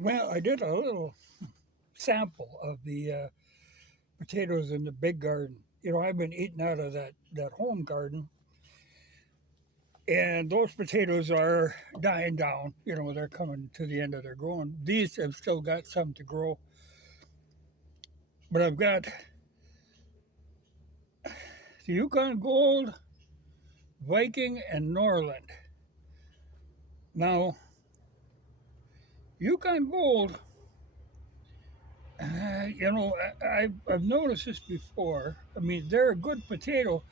Well, I did a little sample of the potatoes in the big garden. I've been eating out of that home garden, and those potatoes are dying down. They're coming to the end of their growing. These have still got some to grow, but I've got the Yukon Gold, Viking, and Norland. Now, Yukon Gold, I've noticed this before. I mean, they're a good potato,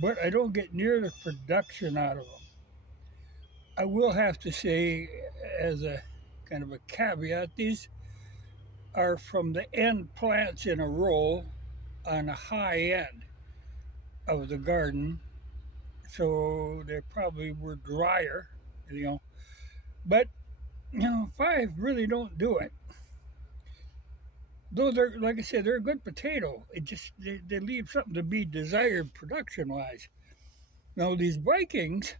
but I don't get near the production out of them. I will have to say, as a kind of a caveat, these are from the end plants in a row on the high end of the garden, so they probably were drier, you know. But five really don't do it. Though they're, like I said, they're a good potato. It just they leave something to be desired production wise. Now these Vikings,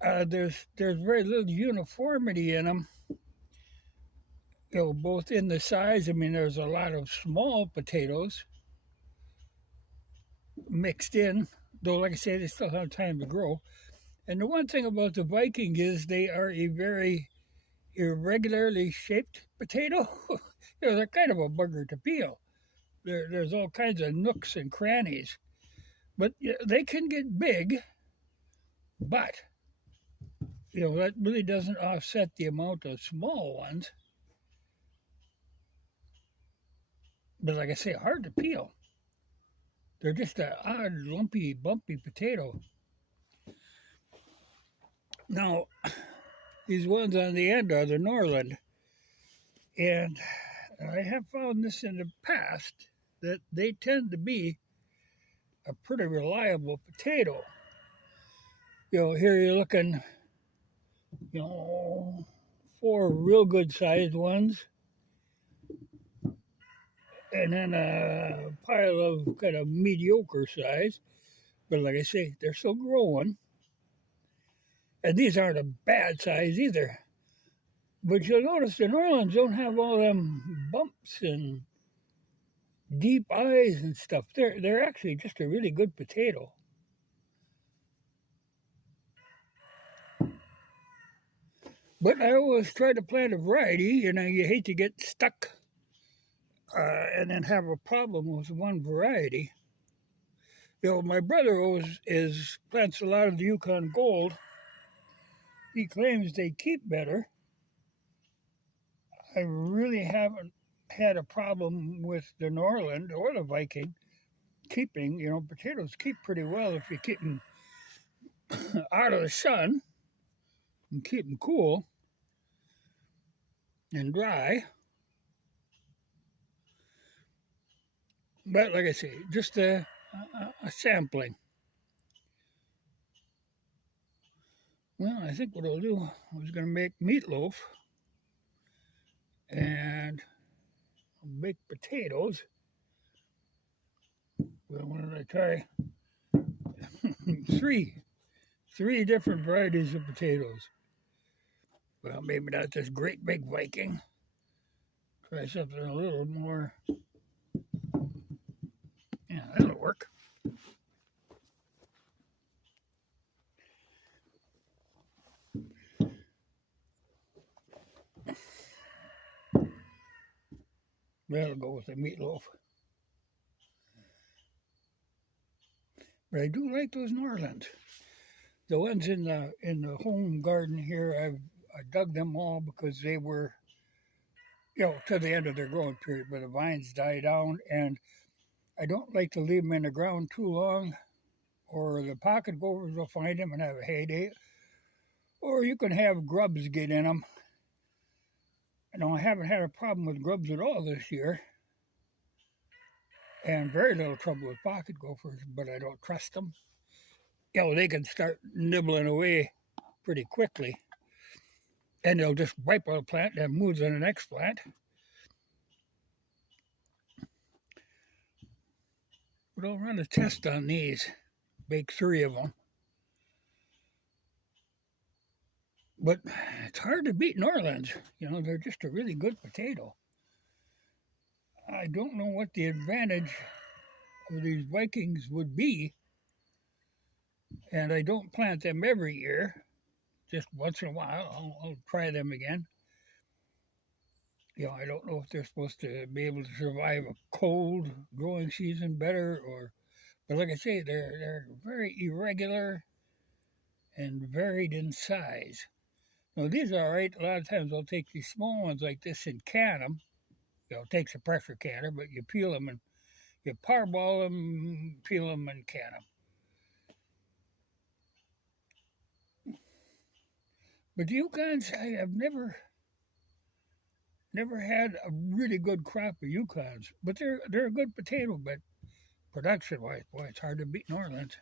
there's very little uniformity in them. Both in the size. I mean, there's a lot of small potatoes mixed in, though, like I said, they still have time to grow. And the one thing about the Viking is they are a very irregularly shaped potato. They're kind of a bugger to peel. There's all kinds of nooks and crannies, but they can get big, but that really doesn't offset the amount of small ones. But like I say, hard to peel. They're just an odd, lumpy, bumpy potato. Now, these ones on the end are the Norland, and I have found this in the past that they tend to be a pretty reliable potato. Here you're looking, four real good sized ones, and then a pile of kind of mediocre size. But like I say, they're still growing. And these aren't a bad size either. But you'll notice the Norlands don't have all them bumps and deep eyes and stuff. They're actually just a really good potato. But I always try to plant a variety. You hate to get stuck and then have a problem with one variety. My brother always plants a lot of the Yukon Gold. He claims they keep better. I really haven't had a problem with the Norland or the Viking keeping. Potatoes keep pretty well if you keep them out of the sun and keep them cool and dry. But like I say, just a sampling. Well, I think what I'll do, I was going to make meatloaf and bake potatoes. Well, what did I try? three different varieties of potatoes. Well, maybe not this great big Viking. Try something a little more. Yeah, that'll work. That'll go with the meatloaf. But I do like those Norlands. The ones in the home garden here, I dug them all because they were, to the end of their growing period, where the vines die down, and I don't like to leave them in the ground too long, or the pocket gophers will find them and have a heyday, or you can have grubs get in them. I haven't had a problem with grubs at all this year, and very little trouble with pocket gophers, but I don't trust them. They can start nibbling away pretty quickly, and they'll just wipe out a plant and move to the next plant. But I'll run a test on these, bake 3 of them. But it's hard to beat New Orleans. You know, they're just a really good potato. I don't know what the advantage of these Vikings would be, and I don't plant them every year. Just once in a while, I'll try them again. You know, I don't know if they're supposed to be able to survive a cold growing season better, or, but like I say, they're very irregular and varied in size. Now these are all right. A lot of times I'll take these small ones like this and can them. You know, it takes a pressure canner, but you peel them and you parball them, peel them, and can them. But the Yukons, I have never had a really good crop of Yukons. But they're a good potato. But production wise, boy, it's hard to beat New Orleans.